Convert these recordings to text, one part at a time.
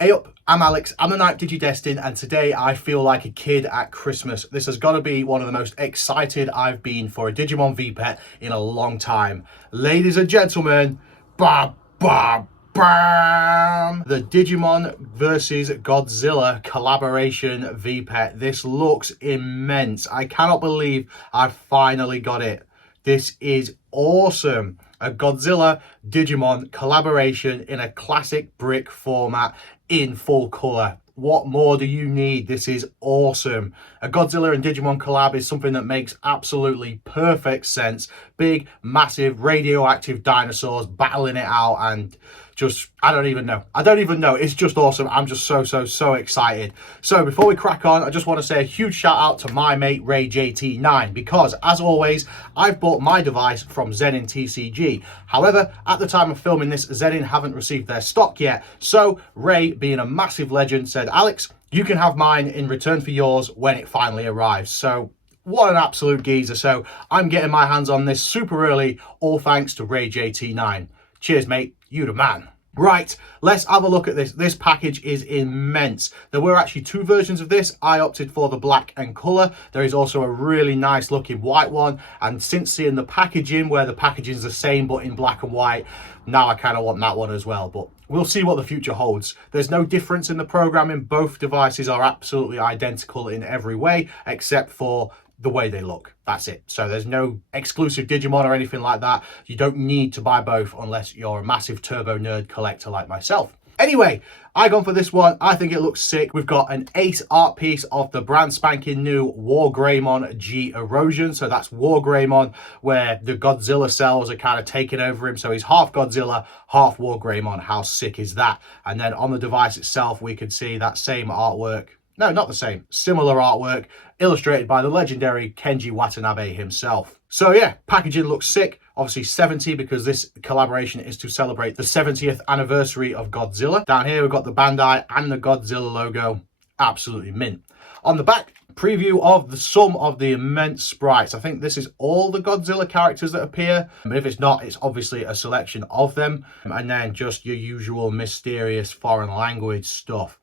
Hey up, I'm Alex, I'm the Knight DigiDestined, and today I feel like a kid at Christmas. This has got to be one of the most excited I've been for a Digimon V-Pet in a long time. Ladies and gentlemen, ba ba bam! The Digimon versus Godzilla collaboration V-Pet. This looks immense. I cannot believe I finally got it. This is awesome. A Godzilla Digimon collaboration in a classic brick format in full color. What more do you need? This is awesome. A Godzilla and Digimon collab is something that makes absolutely perfect sense. Big, massive, radioactive dinosaurs battling it out, and just, I don't even know. It's just awesome. I'm just so excited. So before we crack on, I just want to say a huge shout out to my mate Ray JT9, because as always, I've bought my device from ZENIN TCG. However, at the time of filming this, ZENIN haven't received their stock yet. So Ray, being a massive legend, said, Alex, you can have mine in return for yours when it finally arrives. So what an absolute geezer. So I'm getting my hands on this super early, all thanks to Ray JT9. Cheers, mate. You the man. Right, let's have a look at this. This package is immense. There were actually two versions of this. I opted for the black and colour. There is also a really nice looking white one. And since seeing the packaging, where the packaging is the same but in black and white, now I kind of want that one as well. But we'll see what the future holds. There's no difference in the programming. Both devices are absolutely identical in every way, except for the way they look. That's it. So there's no exclusive Digimon or anything like that. You don't need to buy both unless you're a massive turbo nerd collector like myself. Anyway, I gone for this one. I think it looks sick. We've got an ace art piece of the brand spanking new War Greymon G Erosion. So that's War Greymon, where the Godzilla cells are kind of taking over him. So he's half Godzilla, half War Greymon. How sick is that? And then on the device itself, we can see that same artwork. No, not the same. Similar artwork, illustrated by the legendary Kenji Watanabe himself. So yeah, packaging looks sick. Obviously 70, because this collaboration is to celebrate the 70th anniversary of Godzilla. Down here we've got the Bandai and the Godzilla logo. Absolutely mint. On the back, preview of the sum of the immense sprites. I think this is all the Godzilla characters that appear, but if it's not, it's obviously a selection of them. And then just your usual mysterious foreign language stuff.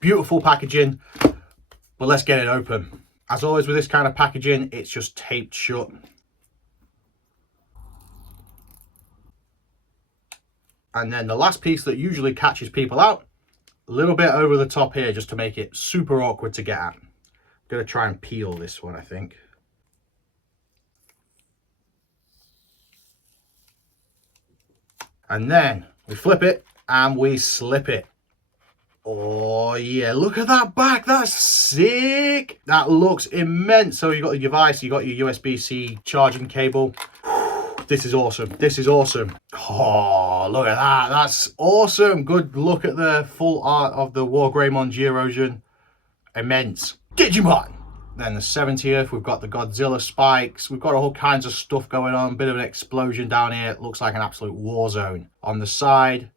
Beautiful packaging, but let's get it open. As always with this kind of packaging, it's just taped shut. And then the last piece that usually catches people out, a little bit over the top here, just to make it super awkward to get at. I'm going to try and peel this one, I think. And then we flip it and we slip it. Oh yeah, look at that back. That's sick. That looks immense. So you got the device, you got your USB-C charging cable. This is awesome. This is awesome. Oh, look at that. That's awesome. Good look at the full art of the War Greymon G Erosion. Immense. Digimon. Then the 70th, we've got the Godzilla spikes. We've got all kinds of stuff going on. Bit of an explosion down here. It looks like an absolute war zone. On the side,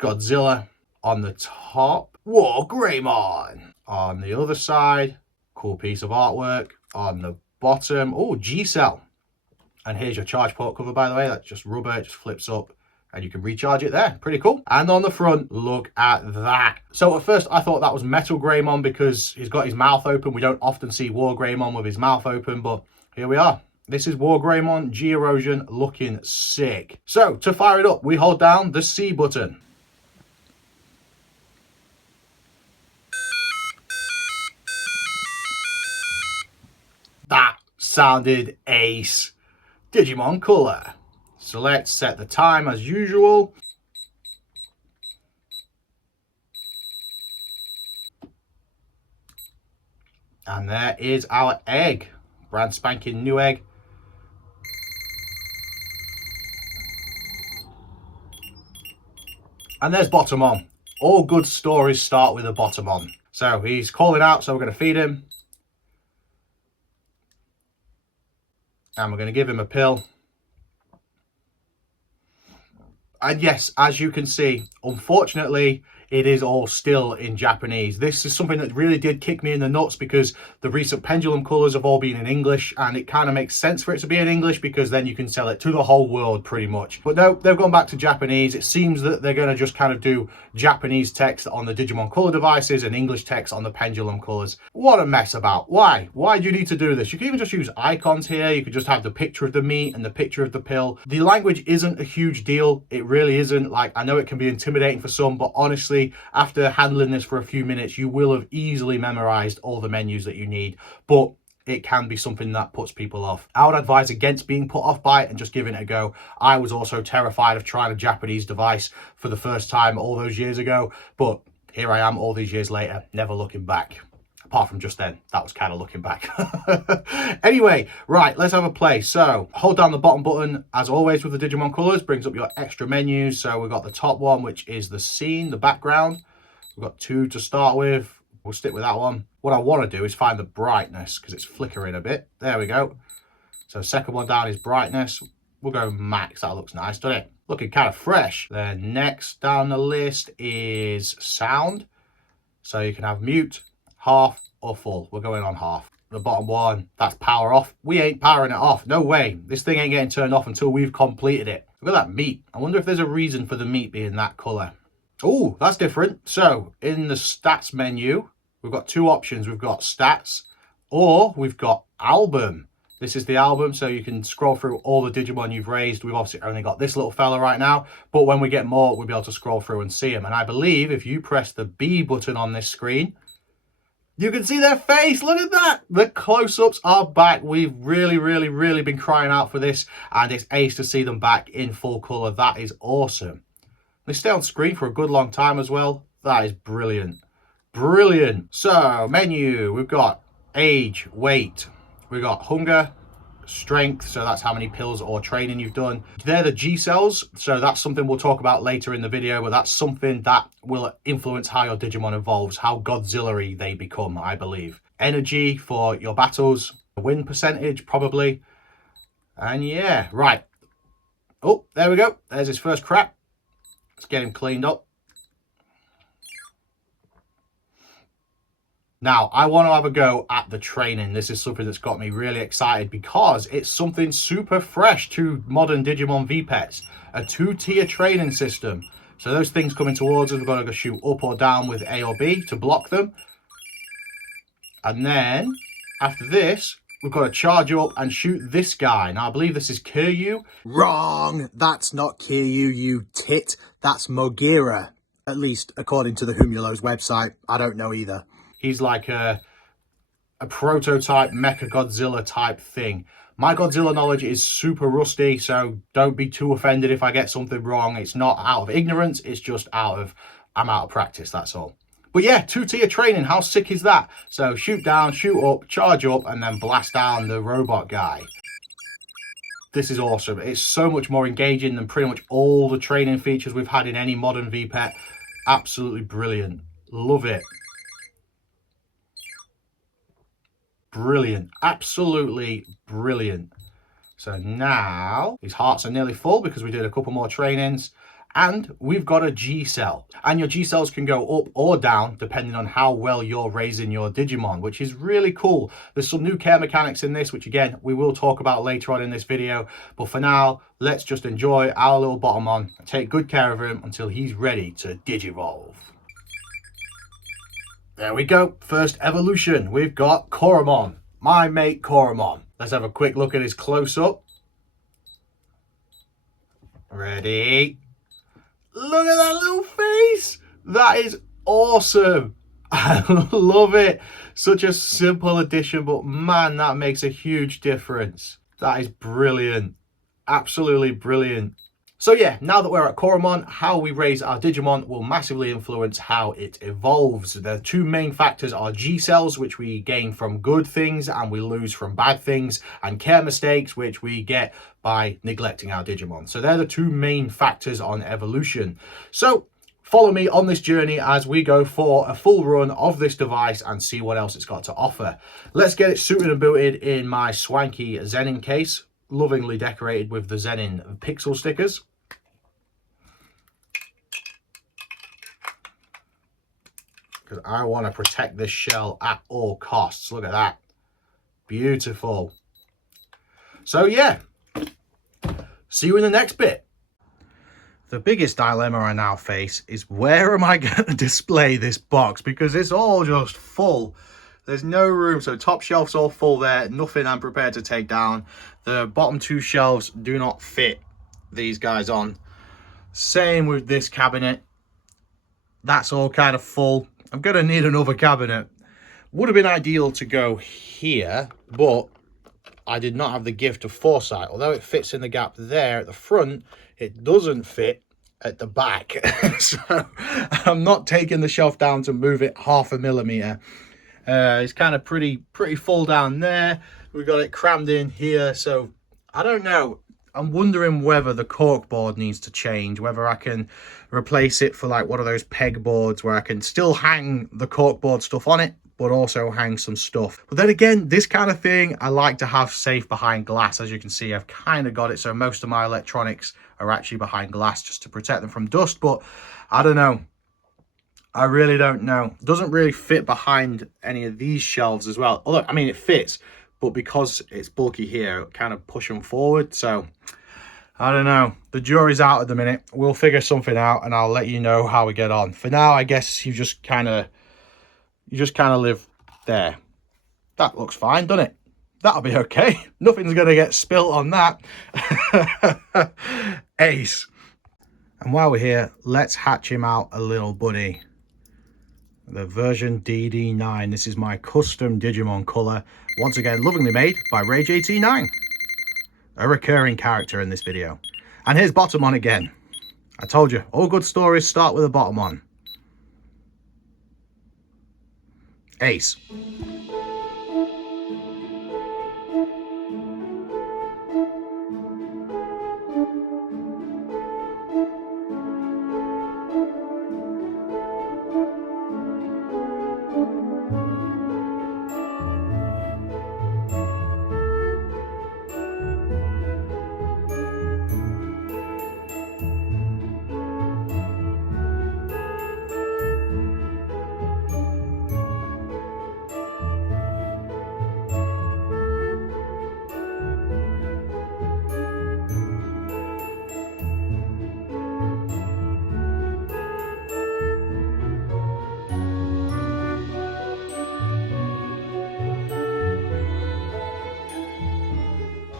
Godzilla. On the top, War Greymon. On the other side, cool piece of artwork. On the bottom, oh, G-Cell. And here's your charge port cover, by the way. That's just rubber, it just flips up and you can recharge it there. Pretty cool. And on the front, look at that. So at first I thought that was Metal Greymon because he's got his mouth open. We don't often see War Greymon with his mouth open, but here we are. This is War Greymon G Erosion, looking sick. So to fire it up, we hold down the C button. That sounded ace. Digimon color. Select, set the time as usual. And there is our egg. Brand spanking new egg. And there's Bottomon. All good stories start with a Bottomon. So he's calling out, so we're going to feed him. And we're going to give him a pill. And yes, as you can see, Unfortunately, it is all still in Japanese. This is something that really did kick me in the nuts because the recent pendulum colours have all been in English, and it kind of makes sense for it to be in English because then you can sell it to the whole world pretty much. But no, they've gone back to Japanese. It seems that they're going to just kind of do Japanese text on the Digimon colour devices and English text on the pendulum colours. What a mess about. Why? Why do you need to do this? You can even just use icons here. You could just have the picture of the meat and the picture of the pill. The language isn't a huge deal. It really isn't. Like, I know it can be intimidating for some, but honestly, after handling this for a few minutes, you will have easily memorized all the menus that you need, but it can be something that puts people off. I would advise against being put off by it and just giving it a go. I was also terrified of trying a Japanese device for the first time all those years ago, but here I am all these years later, never looking back. Apart from just then, that was kind of looking back. Anyway, right, let's have a play. So hold down the bottom button, as always with the Digimon colors, brings up your extra menus. So we've got the top one, which is the scene, the background. We've got 2 to start with. We'll stick with that one. What I want to do is find the brightness because it's flickering a bit. There we go. So second one down is brightness. We'll go max. That looks nice, doesn't it? Looking kind of fresh. Then next down the list is sound. So you can have mute, half or full. We're going on half. The bottom one, that's power off. We ain't powering it off. No way. This thing ain't getting turned off until we've completed it. Look at that meat. I wonder if there's a reason for the meat being that color. Oh, that's different. So in the stats menu, we've got 2 options. We've got stats or we've got album. This is the album, so you can scroll through all the Digimon you've raised. We've obviously only got this little fella right now, but when we get more, we'll be able to scroll through and see them. And I believe if you press the B button on this screen, you can see their face. Look at that. The close-ups are back. We've really been crying out for this, and it's ace to see them back in full color. That is awesome. They stay on screen for a good long time as well. That is brilliant. Brilliant. So, menu. We've got age, weight. We've got hunger, strength. So that's how many pills or training you've done. They're the G cells. So that's something we'll talk about later in the video, but that's something that will influence how your Digimon evolves, how Godzilla-y they become, I believe. Energy for your battles. Win percentage, probably. And yeah, right. Oh, there we go. There's his first crap. Let's get him cleaned up. Now, I want to have a go at the training. This is something that's got me really excited because it's something super fresh to modern Digimon V-Pets. A 2-tier training system. So those things coming towards us, we've got to go shoot up or down with A or B to block them. And then, after this, we've got to charge up and shoot this guy. Now, I believe this is Kiryu. Wrong! That's not Kiryu, you tit. That's Mogira. At least, according to the Humulo's website. I don't know either. He's like a prototype Mecha Godzilla type thing. My Godzilla knowledge is super rusty, so don't be too offended if I get something wrong. It's not out of ignorance, it's just I'm out of practice, that's all. But yeah, 2-tier training, how sick is that? So shoot down, shoot up, charge up, and then blast down the robot guy. This is awesome. It's so much more engaging than pretty much all the training features we've had in any modern V-Pet. Absolutely brilliant. Love it. Brilliant. Absolutely brilliant. So now his hearts are nearly full because we did a couple more trainings. And we've got a G cell. And your G cells can go up or down depending on how well you're raising your Digimon, which is really cool. There's some new care mechanics in this, which again, we will talk about later on in this video. But for now, let's just enjoy our little Bottomon and take good care of him until he's ready to Digivolve. There we go. First evolution. We've got Koromon, my mate Koromon. Let's have a quick look at his close-up. Ready? Look at that little face. That is awesome. I love it. Such a simple addition, but man, that makes a huge difference. That is brilliant. Absolutely brilliant. So yeah, now that we're at Koromon, how we raise our Digimon will massively influence how it evolves. The 2 main factors are G cells, which we gain from good things and we lose from bad things, and care mistakes, which we get by neglecting our Digimon. So they're the 2 main factors on evolution. So follow me on this journey as we go for a full run of this device and see what else it's got to offer. Let's get it suited and booted in my swanky ZENIN case, lovingly decorated with the ZENIN pixel stickers. because I want to protect this shell at all costs. Look at that. Beautiful. So yeah, see you in the next bit. The biggest dilemma I now face is where am I going to display this box, because it's all just full. There's no room. So top shelf's all full there, nothing I'm prepared to take down. The bottom two shelves do not fit these guys on. Same with this cabinet. That's all kind of full. I'm going to need another cabinet. Would have been ideal to go here, but I did not have the gift of foresight. Although it fits in the gap there at the front, it doesn't fit at the back. So I'm not taking the shelf down to move it 0.5 millimeter. It's kind of pretty full down there. We've got it crammed in here. So I don't know. I'm wondering whether the cork board needs to change, whether I can replace it for like one of those peg boards where I can still hang the cork board stuff on it, but also hang some stuff. But then again, this kind of thing I like to have safe behind glass. As you can see, I've kind of got it so most of my electronics are actually behind glass just to protect them from dust. But I don't know. I really don't know. It doesn't really fit behind any of these shelves as well. Although, I mean, it fits, but because it's bulky here, it kind of push them forward. So I don't know. The jury's out at the minute. We'll figure something out and I'll let you know how we get on. For now, I guess you just kind of live there. That looks fine, doesn't it? That'll be okay. Nothing's going to get spilt on that. Ace. And while we're here, let's hatch him out a little buddy. The version DD9. This is my custom Digimon colour. Once again, lovingly made by Rage89. A recurring character in this video. And here's Bottomon again. I told you, all good stories start with a Bottomon. Ace.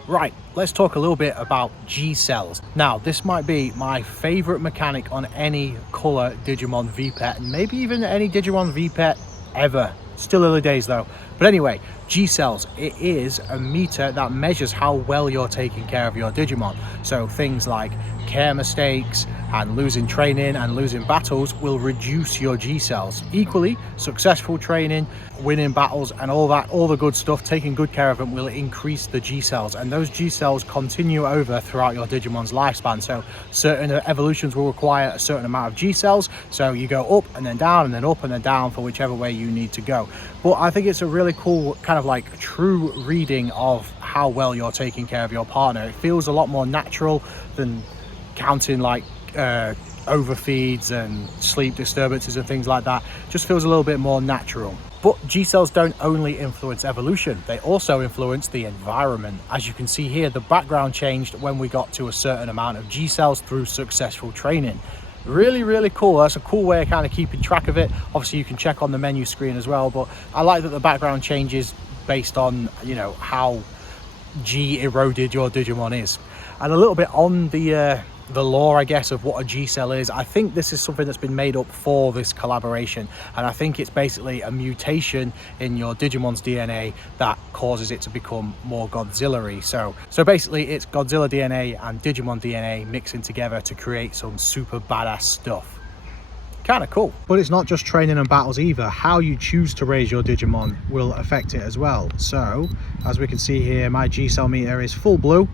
Right, let's talk a little bit about G-cells. Now, this might be my favorite mechanic on any color Digimon V-Pet, and maybe even any Digimon V-Pet ever. Still early days though. But anyway, G-cells, it is a meter that measures how well you're taking care of your Digimon. So things like care mistakes and losing training and losing battles will reduce your G-cells. Equally, successful training, winning battles and all that, all the good stuff, taking good care of them will increase the G-cells, and those G-cells continue over throughout your Digimon's lifespan. So certain evolutions will require a certain amount of G-cells, so you go up and then down and then up and then down for whichever way you need to go. But I think it's a really cool kind of like true reading of how well you're taking care of your partner. It feels a lot more natural than counting like overfeeds and sleep disturbances and things like that. Just feels a little bit more natural. But G-cells don't only influence evolution, they also influence the environment. As you can see here, the background changed when we got to a certain amount of G-cells through successful training. Really cool. That's a cool way of kind of keeping track of it. Obviously you can check on the menu screen as well, but I like that the background changes based on, you know, how G eroded your Digimon is. And a little bit on the lore, I guess, of what a G-cell is. I think this is something that's been made up for this collaboration, and I think it's basically a mutation in your Digimon's DNA that causes it to become more Godzilla-y. So basically it's Godzilla DNA and Digimon DNA mixing together to create some super badass stuff. Kind of cool. But it's not just training and battles either. How you choose to raise your Digimon will affect it as well. So as we can see here, my G-cell meter is full blue.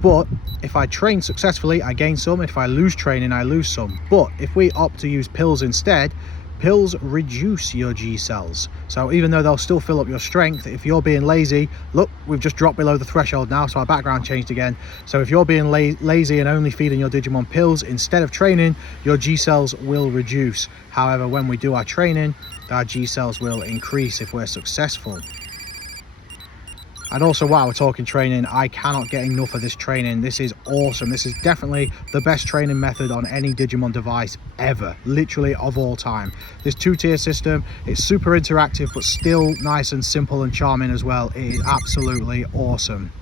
But if I train successfully, I gain some. If I lose training, I lose some. But if we opt to use pills instead, Pills reduce your G cells. So even though they'll still fill up your strength, if you're being lazy, look, we've just dropped below the threshold now, so our background changed again. So if you're being lazy and only feeding your Digimon pills instead of training, your G cells will reduce. However, when we do our training, our G cells will increase if we're successful. And also, while we're talking training, I cannot get enough of this training. This is awesome. This is definitely the best training method on any Digimon device ever, literally of all time. This two-tier system, it's super interactive, but still nice and simple and charming as well. It is absolutely awesome.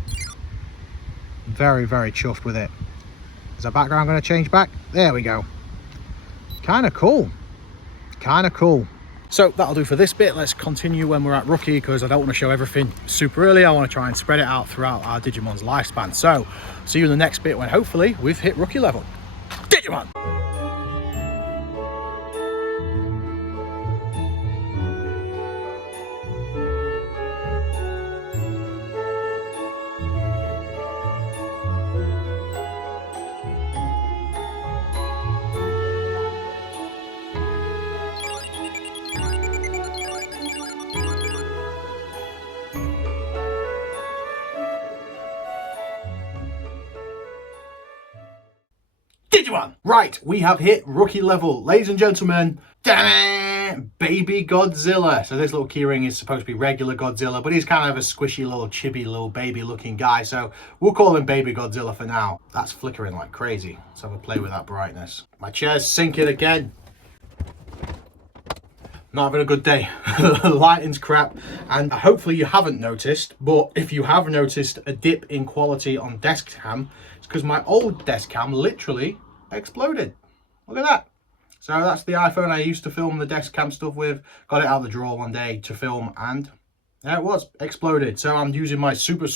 Very, very chuffed with it. Is our background going to change back? There we go. Kind of cool. Kind of cool. So that'll do for this bit. Let's continue when we're at Rookie, because I don't want to show everything super early. I want to try and spread it out throughout our Digimon's lifespan. So see you in the next bit when hopefully we've hit Rookie level. Digimon! Digimon! Right, we have hit Rookie level. Ladies and gentlemen, Baby Godzilla. So this little keyring is supposed to be regular Godzilla, but he's kind of a squishy little chibi little baby looking guy, so we'll call him Baby Godzilla for now. That's flickering like crazy. Let's have a play with that brightness. My chair's sinking again. Not having a good day. Lighting's crap, and hopefully you haven't noticed, but if you have noticed a dip in quality on desk cam, it's because my old desk cam literally exploded. Look at that. So that's the iPhone I used to film the desk cam stuff with. Got it out of the drawer one day to film, and there it was, exploded. So I'm using my super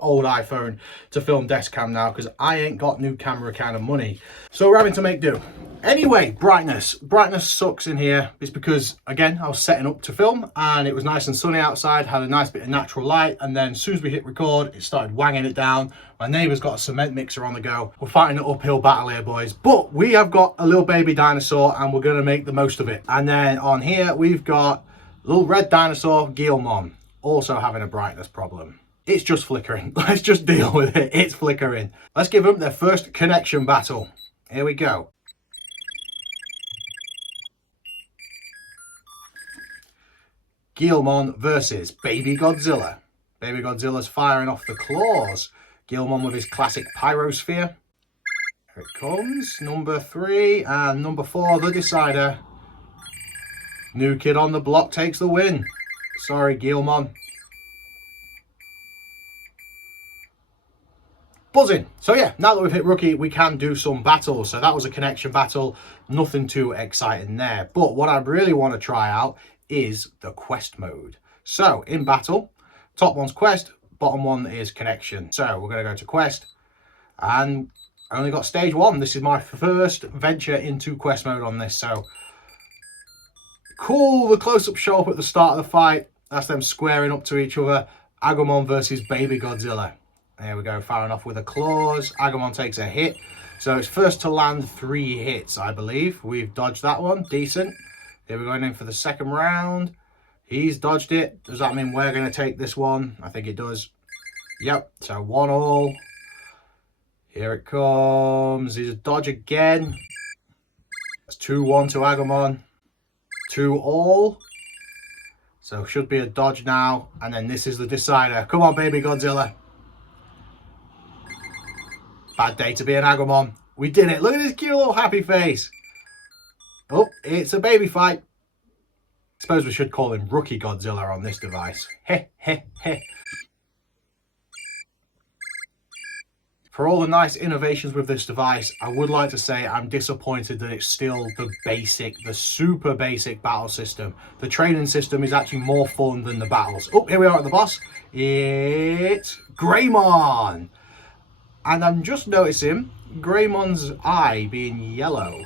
old iPhone to film desk cam now, because I ain't got new camera kind of money. So we're having to make do. Anyway, brightness sucks in here. It's because, again, I was setting up to film and it was nice and sunny outside, had a nice bit of natural light, and then as soon as we hit record, it started wanging it down. My neighbour's got a cement mixer on the go. We're fighting an uphill battle here, boys, but we have got a little baby dinosaur and we're going to make the most of it. And then on here we've got little red dinosaur Greymon, also having a brightness problem. It's just flickering. Let's just deal with it. It's flickering. Let's give them their first connection battle. Here we go. Greymon versus Baby Godzilla. Baby Godzilla's firing off the claws. Greymon with his classic pyrosphere. Here it comes. Number 3 and number 4, the decider. New kid on the block takes the win. Sorry, Greymon. Buzzing. So yeah, now that we've hit Rookie, we can do some battles. So that was a connection battle. Nothing too exciting there. But what I really want to try out is the quest mode. So in battle, top one's quest, bottom one is connection. So we're going to go to quest, and I only got stage 1. This is my first venture into quest mode on this. So cool, the close-up show up at the start of the fight. That's them squaring up to each other. Agumon versus Baby Godzilla. There we go, firing off with the claws. Agumon takes a hit. So it's first to land 3 hits, I believe. We've dodged that one, decent. Here we're going in for the second round. He's dodged it. Does that mean we're going to take this one? I think it does. Yep, so 1-1. Here it comes. He's a dodge again. It's 2-1 to Agumon. 2-all. So should be a dodge now. And then this is the decider. Come on, Baby Godzilla. Bad day to be an Agumon. We did it. Look at his cute little happy face. Oh, it's a baby fight. Suppose we should call him Rookie Godzilla on this device. Heh, heh, heh. For all the nice innovations with this device, I would like to say I'm disappointed that it's still the super basic battle system. The training system is actually more fun than the battles. Oh, here we are at the boss. It's Greymon. And I'm just noticing Greymon's eye being yellow.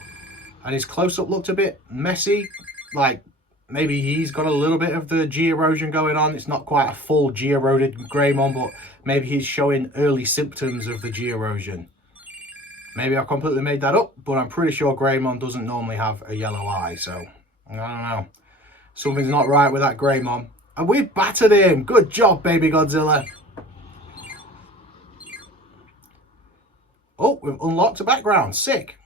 And his close-up looked a bit messy. Like, maybe he's got a little bit of the G erosion going on. It's not quite a full G eroded Greymon, but maybe he's showing early symptoms of the G erosion. Maybe I've completely made that up, but I'm pretty sure Greymon doesn't normally have a yellow eye, so I don't know. Something's not right with that Greymon. And we battered him. Good job, baby Godzilla. Oh, we've unlocked a background. Sick.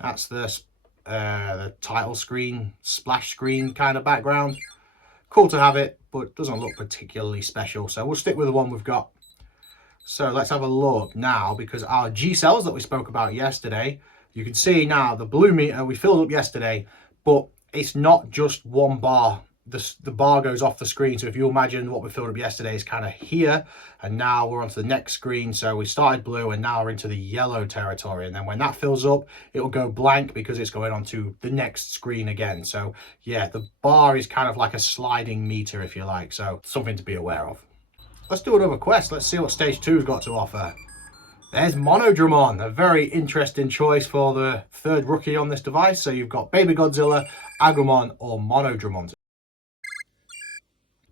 That's the title screen, splash screen kind of background. Cool to have it, but doesn't look particularly special. So we'll stick with the one we've got. So let's have a look now, because our G cells that we spoke about yesterday, you can see now the blue meter we filled up yesterday, but it's not just one bar. The bar goes off the screen. So if you imagine what we filled up yesterday is kind of here, and now we're onto the next screen. So we started blue and now we're into the yellow territory. And then when that fills up, it will go blank because it's going on to the next screen again. So yeah, the bar is kind of like a sliding meter, if you like. So something to be aware of. Let's do another quest. Let's see what stage 2's got to offer. There's Monodramon, a very interesting choice for the third rookie on this device. So you've got Baby Godzilla, Agumon, or Monodramon.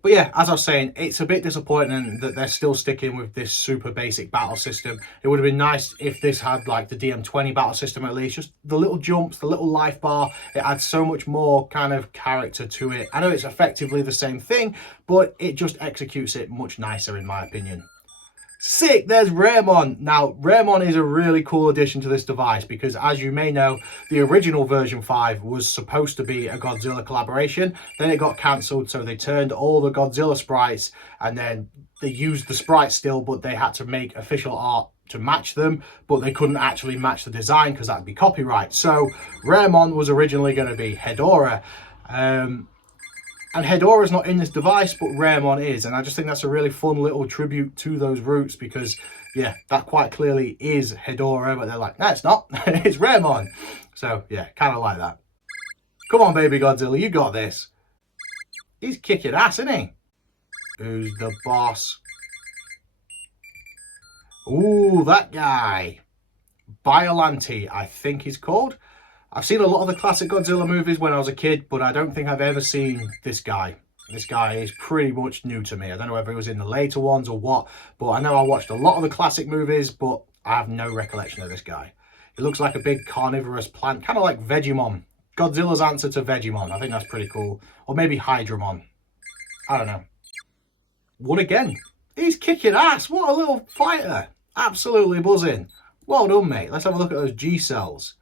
But yeah, as I was saying, it's a bit disappointing that they're still sticking with this super basic battle system. It would have been nice if this had like the DM20 battle system at least. Just the little jumps, the little life bar. It adds so much more kind of character to it. I know it's effectively the same thing, but it just executes it much nicer in my opinion. Sick, there's Greymon. Now, Greymon is a really cool addition to this device because, as you may know, the original version 5 was supposed to be a Godzilla collaboration. Then it got cancelled, so they turned all the Godzilla sprites, and then they used the sprites still, but they had to make official art to match them, but they couldn't actually match the design because that'd be copyright. So Greymon was originally going to be Hedorah. And Hedorah's not in this device, but Greymon is. And I just think that's a really fun little tribute to those roots because, yeah, that quite clearly is Hedorah, but they're like, no, it's not. It's Greymon. So, yeah, kind of like that. Come on, baby Godzilla, you got this. He's kicking ass, isn't he? Who's the boss? Ooh, that guy. Biollante, I think he's called. I've seen a lot of the classic Godzilla movies when I was a kid, but I don't think I've ever seen this guy. This guy is pretty much new to me. I don't know whether he was in the later ones or what, but I know I watched a lot of the classic movies, but I have no recollection of this guy. He looks like a big carnivorous plant, kind of like Vegemon. Godzilla's answer to Vegemon. I think that's pretty cool. Or maybe Hydramon. I don't know. Won again. He's kicking ass. What a little fighter. Absolutely buzzing. Well done, mate. Let's have a look at those G cells.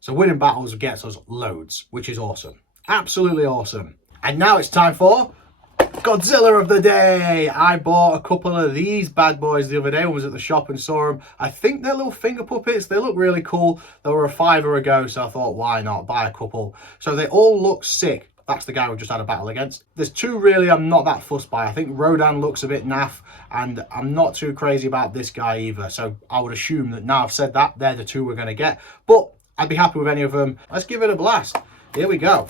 So winning battles gets us loads, which is awesome. Absolutely awesome. And now it's time for Godzilla of the Day. I bought a couple of these bad boys the other day. I was at the shop and saw them. I think they're little finger puppets. They look really cool. They were $5 ago, so I thought, why not buy a couple? So they all look sick. That's the guy we just had a battle against. There's two really I'm not that fussed by. I think Rodan looks a bit naff, and I'm not too crazy about this guy either. So I would assume that now I've said that, they're the two we're going to get. But I'd be happy with any of them. Let's give it a blast. Here we go.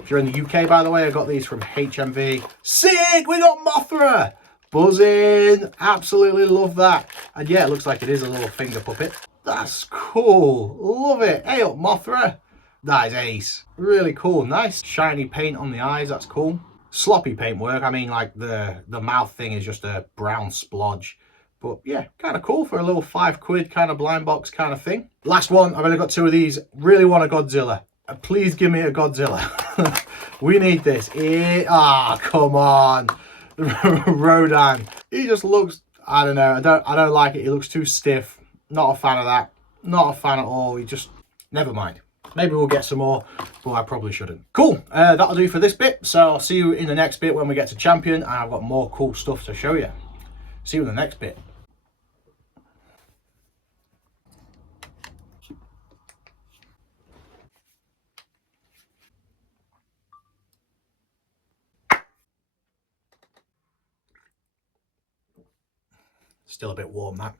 If you're in the UK, by the way, I got these from HMV. Sick! We got Mothra! Buzzing! Absolutely love that. And yeah, it looks like it is a little finger puppet. That's cool. Love it. Hey up, Mothra. That is ace. Really cool. Nice shiny paint on the eyes. That's cool. Sloppy paint work. I mean, like the mouth thing is just a brown splodge. But yeah, kind of cool for a little £5 kind of blind box kind of thing. Last one, I've only got two of these. Really want a Godzilla. Please give me a Godzilla. We need this. Come on. Rodan. He just looks, I don't know. I don't like it. He looks too stiff. Not a fan of that. Not a fan at all. He just, never mind. Maybe we'll get some more, but I probably shouldn't. Cool. That'll do for this bit. So I'll see you in the next bit when we get to Champion. And I've got more cool stuff to show you. See you in the next bit. Still a bit warm, that.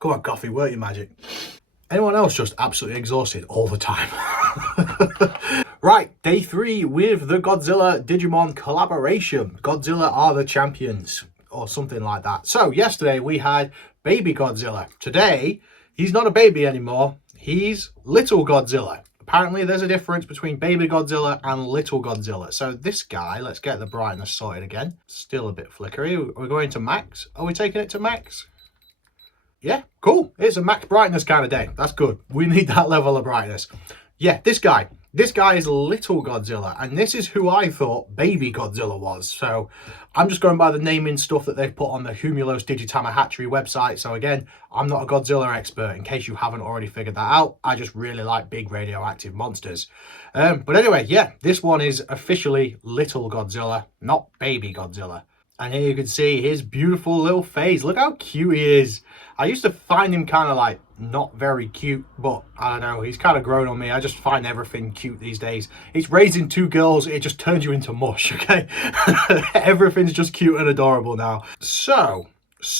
Come on, coffee, work your magic. Anyone else just absolutely exhausted all the time? Right, day 3 with the Godzilla Digimon collaboration. Godzilla are the champions, or something like that. So yesterday we had baby Godzilla. Today, he's not a baby anymore. He's little Godzilla. Apparently there's a difference between baby Godzilla and little Godzilla. So this guy, let's get the brightness sorted again. Still a bit flickery. Are we going to max? Are we taking it to max? Yeah, cool. It's a max brightness kind of day. That's good. We need that level of brightness. Yeah, this guy. This guy is Little Godzilla, and this is who I thought Baby Godzilla was. So I'm just going by the naming stuff that they've put on the Humulos Digitama Hatchery website. So again, I'm not a Godzilla expert, in case you haven't already figured that out. I just really like big radioactive monsters. But anyway, yeah, this one is officially Little Godzilla, not Baby Godzilla. And here you can see his beautiful little face. Look how cute he is. I used to find him kind of like not very cute, but I don't know, he's kind of grown on me. I just find everything cute these days. It's raising two girls, it just turns you into mush, okay? Everything's just cute and adorable now. So in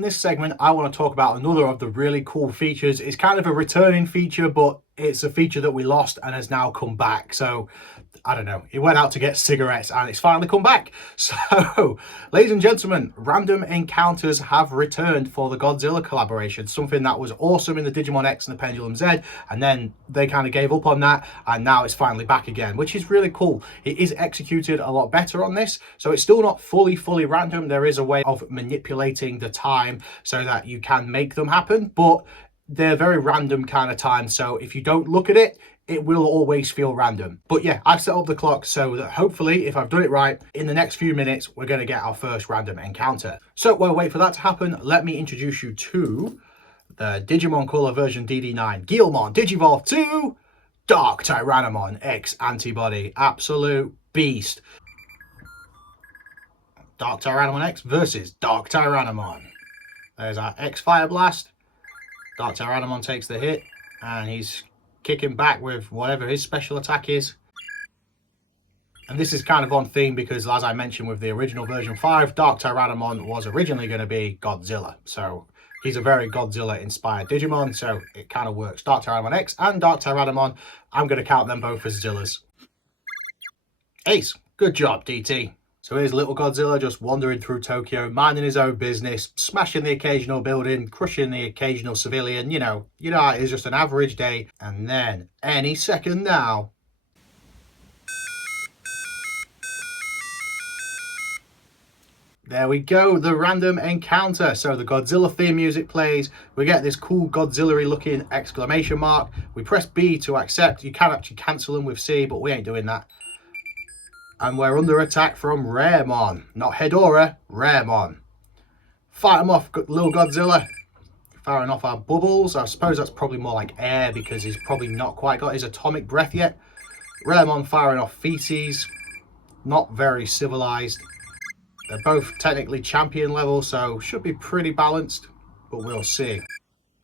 this segment, I want to talk about another of the really cool features. It's kind of a returning feature, but it's a feature that we lost and has now come back. So I don't know, he went out to get cigarettes and it's finally come back. So, ladies and gentlemen, random encounters have returned for the Godzilla collaboration, something that was awesome in the Digimon X and the Pendulum Z, and then they kind of gave up on that, and now it's finally back again, which is really cool. It is executed a lot better on this, so it's still not fully random. There is a way of manipulating the time so that you can make them happen, but they're very random kind of times, so if you don't look at it, it will always feel random. But yeah, I've set up the clock so that hopefully, if I've done it right, in the next few minutes, we're going to get our first random encounter. So while we wait for that to happen, let me introduce you to the Digimon Color version DD9 Guilmon Digivolve 2 Dark Tyrannomon X Antibody. Absolute beast. Dark Tyrannomon X versus Dark Tyrannomon. There's our X Fire Blast. Dark Tyrannomon takes the hit, and he's kicking back with whatever his special attack is. And this is kind of on theme because, as I mentioned with the original version 5, Dark Tyrannomon was originally going to be Godzilla. So he's a very Godzilla inspired Digimon, so it kind of works. Dark Tyrannomon X and Dark Tyrannomon, I'm going to count them both as Zillas. Ace, good job DT. So here's little Godzilla just wandering through Tokyo, minding his own business, smashing the occasional building, crushing the occasional civilian, you know how it is, just an average day. And then, any second now, there we go, the random encounter. So the Godzilla theme music plays, we get this cool Godzilla-y looking exclamation mark, we press B to accept. You can actually cancel them with C, but we ain't doing that. And we're under attack from Greymon. Not Hedorah, Greymon. Fight him off, little Godzilla. Firing off our bubbles. I suppose that's probably more like air because he's probably not quite got his atomic breath yet. Greymon firing off feces. Not very civilized. They're both technically champion level, so should be pretty balanced, but we'll see.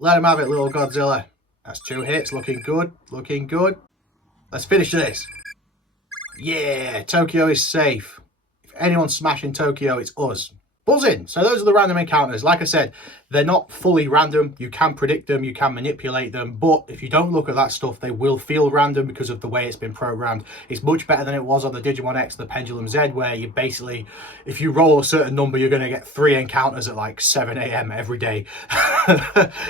Let him have it, little Godzilla. That's 2 hits, looking good, looking good. Let's finish this. Yeah, Tokyo is safe. If anyone's smashing Tokyo, it's us. Buzzing. So those are the random encounters. Like I said, they're not fully random. You can predict them, you can manipulate them, but if you don't look at that stuff, they will feel random because of the way it's been programmed. It's much better than it was on the Digimon X and the Pendulum Z, where you basically, if you roll a certain number, you're going to get 3 encounters at like 7 AM every day.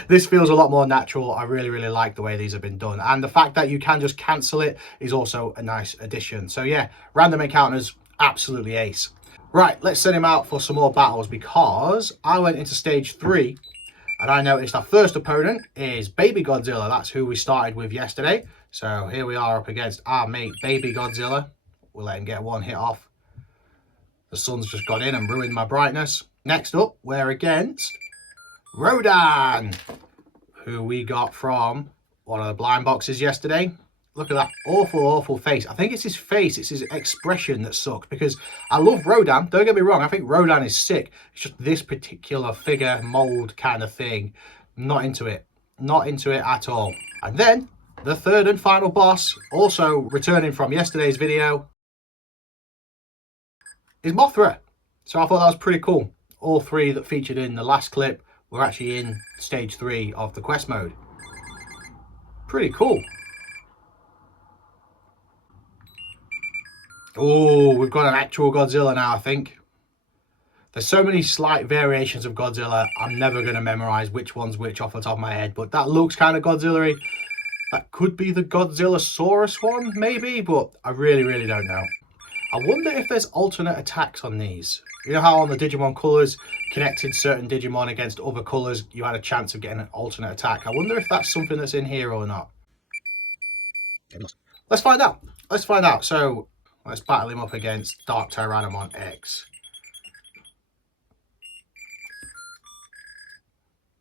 This feels a lot more natural. I really like the way these have been done, and the fact that you can just cancel it is also a nice addition. So yeah, random encounters, absolutely ace. Right, let's send him out for some more battles, because I went into stage 3 and I noticed our first opponent is Baby Godzilla. That's who we started with yesterday. So here we are up against our mate Baby Godzilla. We'll let him get 1 hit off. The sun's just got in and ruined my brightness. Next up, we're against Rodan, who we got from one of the blind boxes yesterday. Look at that awful face. I think it's his face, it's his expression that sucked, because I love Rodan, don't get me wrong, I think Rodan is sick. It's just this particular figure mold kind of thing. Not into it at all. And then the third and final boss, also returning from yesterday's video, is Mothra. So I thought that was pretty cool. All 3 that featured in the last clip were actually in stage 3 of the quest mode. Pretty cool. Oh, we've got an actual Godzilla now, I think. There's so many slight variations of Godzilla, I'm never going to memorize which one's which off the top of my head, but that looks kind of Godzilla-y. That could be the Godzillasaurus one, maybe, but I really don't know. I wonder if there's alternate attacks on these. You know how on the Digimon colours, connecting certain Digimon against other colours, you had a chance of getting an alternate attack. I wonder if that's something that's in here or not. Let's find out. Let's find out. So let's battle him up against Dark Tyrannomon X.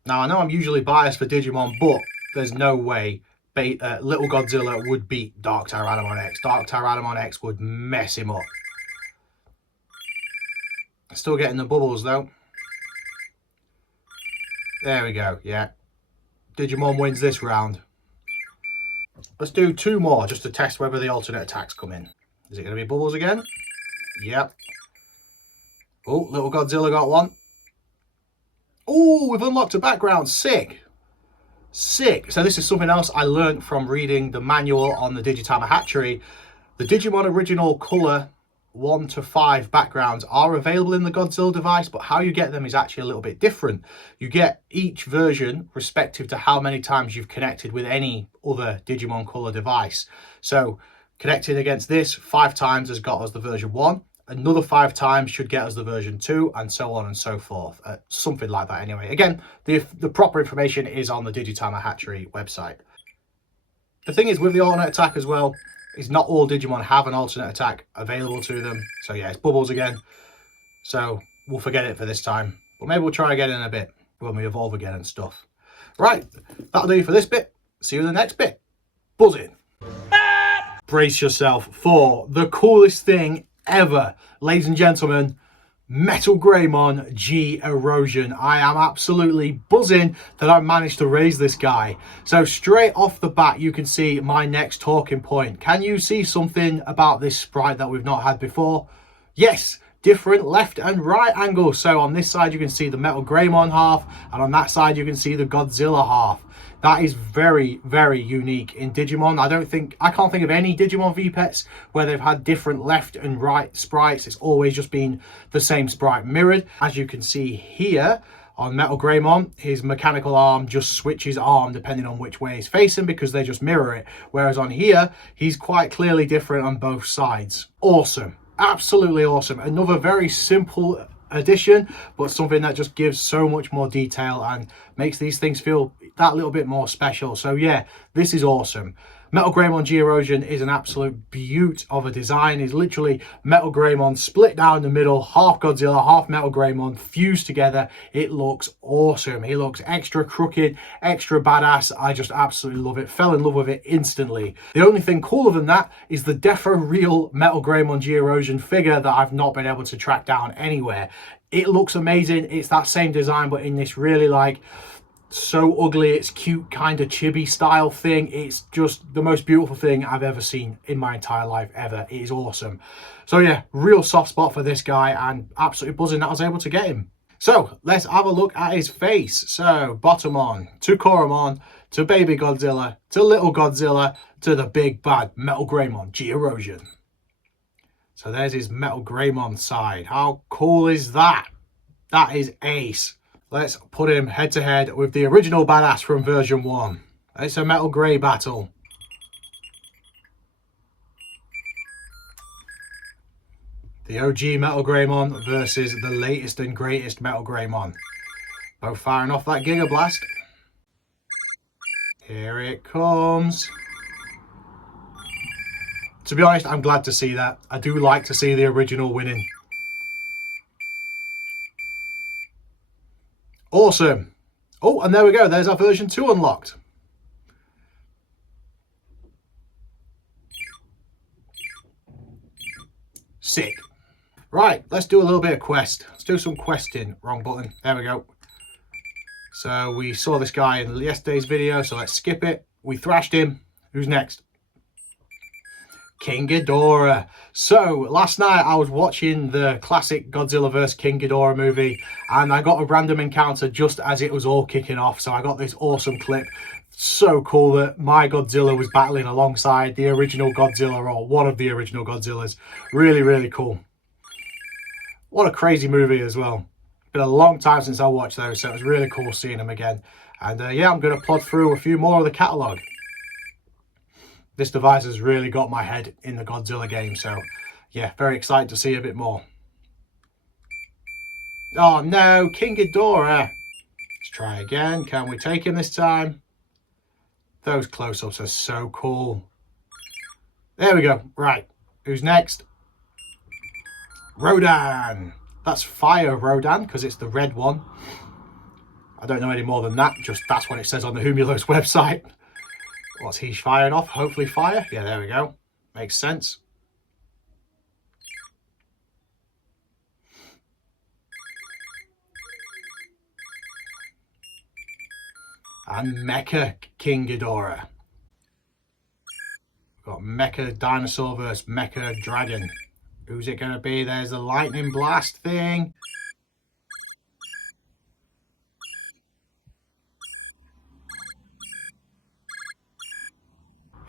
Now, I know I'm usually biased for Digimon, but there's no way Little Godzilla would beat Dark Tyrannomon X. Dark Tyrannomon X would mess him up. Still getting the bubbles, though. There we go, yeah. Digimon wins this round. Let's do 2 more, just to test whether the alternate attacks come in. Is it going to be bubbles again? Yep. Oh, Little Godzilla got one. Oh, we've unlocked a background. Sick. Sick. So this is something else I learned from reading the manual on the Digitama Hatchery. The Digimon original colour 1 to 5 backgrounds are available in the Godzilla device, but how you get them is actually a little bit different. You get each version respective to how many times you've connected with any other Digimon colour device. So connected against this 5 times has got us the version 1. Another 5 times should get us the version 2, and so on and so forth. Something like that anyway. Again, the proper information is on the Digitama Hatchery website. The thing is, with the alternate attack as well, is not all Digimon have an alternate attack available to them. So yeah, it's bubbles again. So we'll forget it for this time. But maybe we'll try again in a bit when we evolve again and stuff. Right, that'll do for this bit. See you in the next bit. Buzz in. Brace yourself for the coolest thing ever, ladies and gentlemen. Metal Greymon G Erosion. I am absolutely buzzing that I managed to raise this guy. So straight off the bat, you can see my next talking point. Can you see something about this sprite that we've not had before? Yes, different left and right angles. So on this side, you can see the Metal Greymon half, and on that side, you can see the Godzilla half. That is very, very unique in Digimon. I can't think of any Digimon V-Pets where they've had different left and right sprites. It's always just been the same sprite mirrored. As you can see here on Metal Greymon, his mechanical arm just switches arm depending on which way he's facing because they just mirror it. Whereas on here, he's quite clearly different on both sides. Awesome. Absolutely awesome. Another very simple addition, but something that just gives so much more detail and makes these things feel that little bit more special. So yeah, this is awesome. Metal Greymon G Erosion is an absolute beaut of a design. It's literally Metal Greymon split down the middle, half Godzilla, half Metal Greymon fused together. It looks awesome. He looks extra crooked, extra badass. I just absolutely love it. Fell in love with it instantly. The only thing cooler than that is the defo real Metal Greymon G Erosion figure that I've not been able to track down anywhere. It looks amazing. It's that same design, but in this really like so ugly, it's cute kind of chibi style thing. It's just the most beautiful thing I've ever seen in my entire life ever. It is awesome. So yeah, real soft spot for this guy, and absolutely buzzing that I was able to get him. So let's have a look at his face. So Bottomon to Koromon to Baby Godzilla to Little Godzilla to the big bad Metal Greymon G Erosion. So there's his Metal Greymon side. How cool is that? That is ace. Let's put him head to head with the original badass from version 1. It's a Metal Grey battle. The OG Metal Greymon versus the latest and greatest Metal Greymon. Both firing off that Giga Blast. Here it comes. To be honest, I'm glad to see that. I do like to see the original winning. Awesome. Oh, and there we go. There's our version 2 unlocked. Sick. Right, let's do a little bit of quest. Let's do some questing. Wrong button. There we go. So we saw this guy in yesterday's video, so let's skip it. We thrashed him. Who's next? King Ghidorah. So last night I was watching the classic Godzilla vs King Ghidorah movie, and I got a random encounter just as it was all kicking off. So I got this awesome clip. So cool that my Godzilla was battling alongside the original Godzilla, or one of the original Godzillas. Really, really cool. What a crazy movie as well. Been a long time since I watched those, so it was really cool seeing them again. And yeah, I'm going to plod through a few more of the catalogue. This device has really got my head in the Godzilla game, so yeah, very excited to see a bit more. Oh no, King Ghidorah. Let's try again. Can we take him this time? Those close-ups are so cool. There we go. Right. Who's next? Rodan. That's Fire Rodan because it's the red one. I don't know any more than that. Just that's what it says on the Humulos website. What's he firing off? Hopefully fire. Yeah, there we go. Makes sense. And Mecha King Ghidorah. We've got Mecha Dinosaur versus Mecha Dragon. Who's it going to be? There's the lightning blast thing.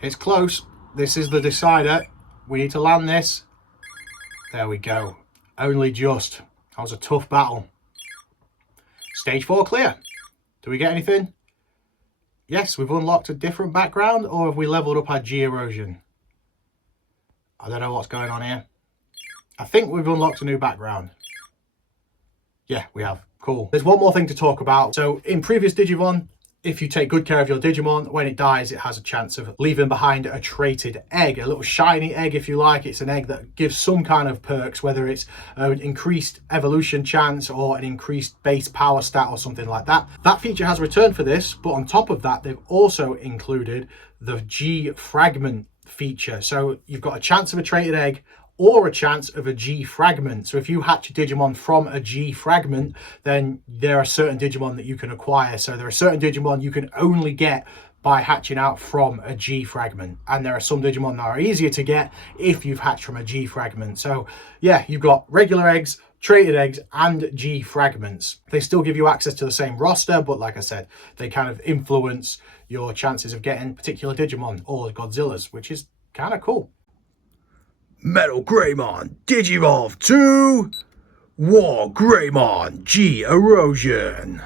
It's close. This is the decider. We need to land this. There we go. Only just. That was a tough battle. Stage 4 clear. Do we get anything? Yes, we've unlocked a different background, or have we leveled up our G erosion? I don't know what's going on here. I think we've unlocked a new background. Yeah, we have. Cool. There's one more thing to talk about. So in previous Digimon, if you take good care of your Digimon, when it dies, it has a chance of leaving behind a traded egg, a little shiny egg, if you like. It's an egg that gives some kind of perks, whether it's an increased evolution chance or an increased base power stat or something like that. That feature has returned for this, but on top of that, they've also included the G fragment feature. So you've got a chance of a traded egg or a chance of a G fragment. So if you hatch a Digimon from a G fragment, then there are certain Digimon that you can acquire. So there are certain Digimon you can only get by hatching out from a G fragment. And there are some Digimon that are easier to get if you've hatched from a G fragment. So yeah, you've got regular eggs, traded eggs, and G fragments. They still give you access to the same roster, but like I said, they kind of influence your chances of getting particular Digimon or Godzillas, which is kind of cool. Metal Greymon Digivolve 2 War Greymon G Erosion.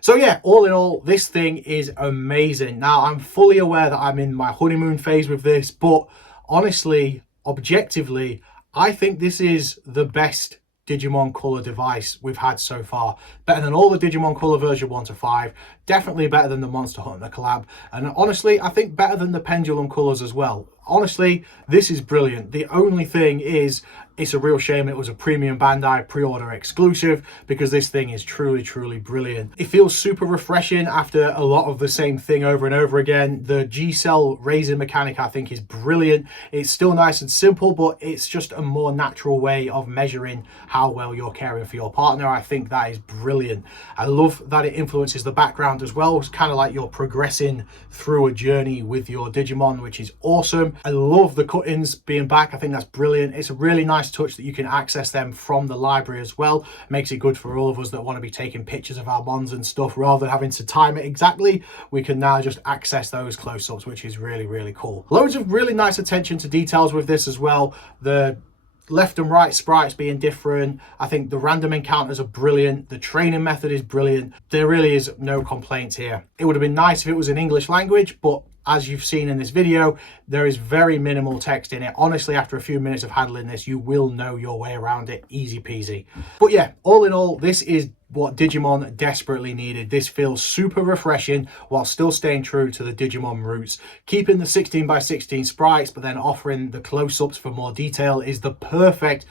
So yeah, all in all, this thing is amazing. Now, I'm fully aware that I'm in my honeymoon phase with this, but honestly, objectively, I think this is the best Digimon Color device we've had so far. Better than all the Digimon Color version 1 to 5, definitely better than the Monster Hunter collab, and honestly, I think better than the Pendulum Colors as well. Honestly, this is brilliant. The only thing is, it's a real shame it was a premium Bandai pre-order exclusive, because this thing is truly, truly brilliant. It feels super refreshing after a lot of the same thing over and over again. The G-Cell raising mechanic, I think, is brilliant. It's still nice and simple, but it's just a more natural way of measuring how well you're caring for your partner. I think that is brilliant. I love that it influences the background as well. It's kind of like you're progressing through a journey with your Digimon, which is awesome. I love the cut-ins being back. I think that's brilliant. It's a really nice touch that you can access them from the library as well. Makes it good for all of us that want to be taking pictures of our mons and stuff. Rather than having to time it exactly, we can now just access those close-ups, which is really, really cool. Loads of really nice attention to details with this as well. The left and right sprites being different. I think the random encounters are brilliant. The training method is brilliant. There really is no complaints here. It would have been nice if it was in English language, but as you've seen in this video, there is very minimal text in it. Honestly, after a few minutes of handling this, you will know your way around it, easy peasy. But yeah, all in all, this is what Digimon desperately needed. This feels super refreshing while still staying true to the Digimon roots. Keeping the 16x16 sprites, but then offering the close-ups for more detail is the perfect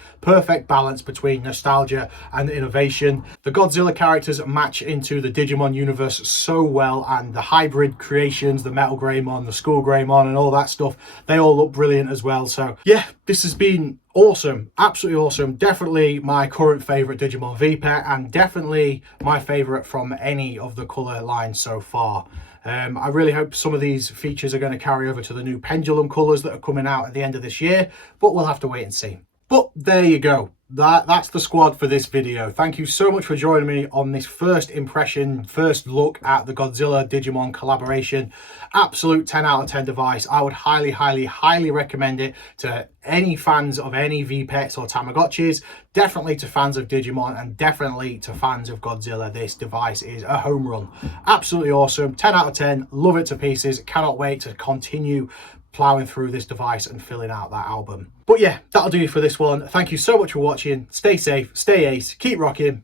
balance between nostalgia and innovation. The Godzilla characters match into the Digimon universe so well, and the hybrid creations, the Metal Greymon, the Skull Greymon, and all that stuff, they all look brilliant as well. So yeah, this has been awesome, absolutely awesome. Definitely my current favorite Digimon V-Pet, and definitely my favorite from any of the color lines so far. I really hope some of these features are going to carry over to the new Pendulum colors that are coming out at the end of this year, but we'll have to wait and see. But there you go. That's the squad for this video. Thank you so much for joining me on this first impression, first look at the Godzilla Digimon collaboration. Absolute 10 out of 10 device. I would highly recommend it to any fans of any V-Pets or Tamagotchis, definitely to fans of Digimon, and definitely to fans of Godzilla. This device is a home run. Absolutely awesome. 10 out of 10. Love it to pieces. Cannot wait to continue plowing through this device and filling out that album. But yeah, that'll do it for this one. Thank you so much for watching. Stay safe, stay ace, keep rocking.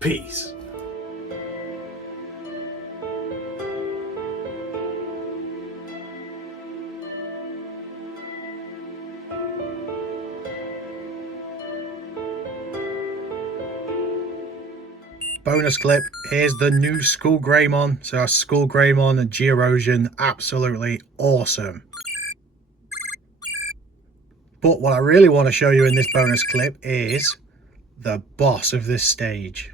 Peace. bonus clip, here's the new Skull Greymon. So our Skull Greymon and G Erosion, absolutely awesome. But what I really want to show you in this bonus clip is the boss of this stage.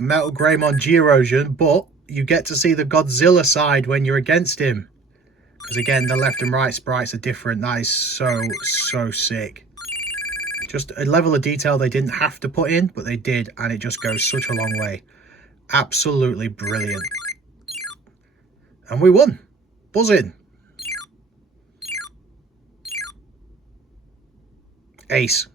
Metal Greymon G Erosion, but you get to see the Godzilla side when you're against him. Because again, the left and right sprites are different. That is so sick. Just a level of detail they didn't have to put in, but they did, and it just goes such a long way. Absolutely brilliant. And we won. Buzzing. Ace.